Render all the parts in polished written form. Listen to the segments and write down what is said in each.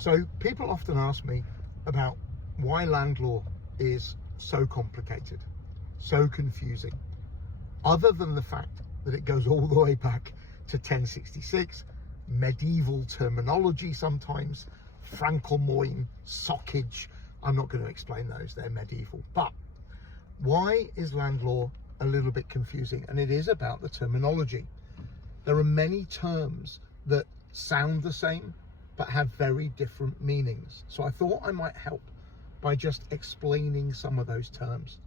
So people often ask me about why land law is so complicated, so confusing, other than the fact that it goes all the way back to 1066, medieval terminology sometimes, Frankelmoin, sockage. I'm not going to explain those, they're medieval. But why is land law a little bit confusing? And it is about the terminology. There are many terms that sound the same but have very different meanings. So I thought I might help by just explaining some of those terms.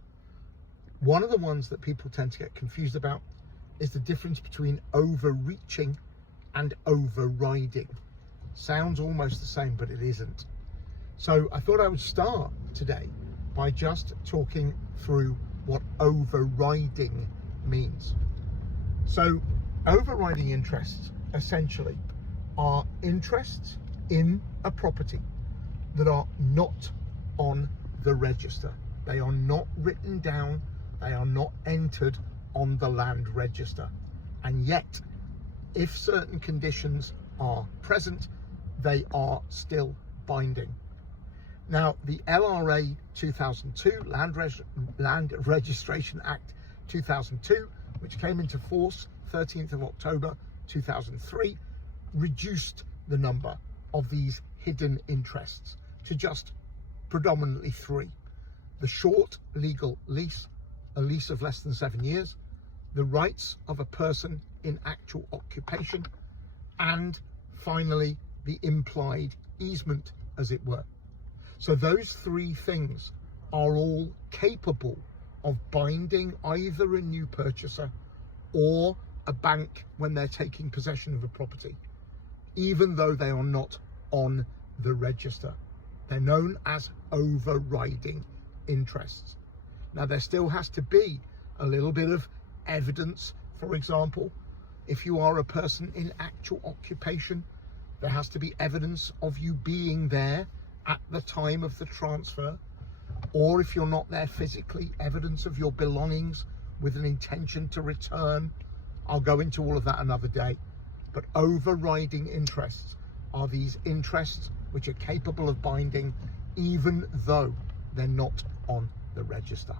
One of the ones that people tend to get confused about is the difference between overreaching and overriding. Sounds almost the same, but it isn't. So I thought I would start today by just talking through what overriding means. So overriding interests essentially are interests in a property that are not on the register. They are not written down, they are not entered on the land register. And yet, if certain conditions are present, they are still binding. Now, the LRA 2002, Land Registration Act 2002, which came into force 13th of October 2003, reduced the number of these hidden interests to just predominantly 3. The short legal lease, a lease of less than 7 years, the rights of a person in actual occupation, and finally the implied easement, as it were. So those 3 things are all capable of binding either a new purchaser or a bank when they're taking possession of a property, even though they are not on the register. They're known as overriding interests. Now, there still has to be a little bit of evidence. For example, if you are a person in actual occupation, there has to be evidence of you being there at the time of the transfer, or if you're not there physically, evidence of your belongings with an intention to return. I'll go into all of that another day. But overriding interests are these interests which are capable of binding even though they're not on the register.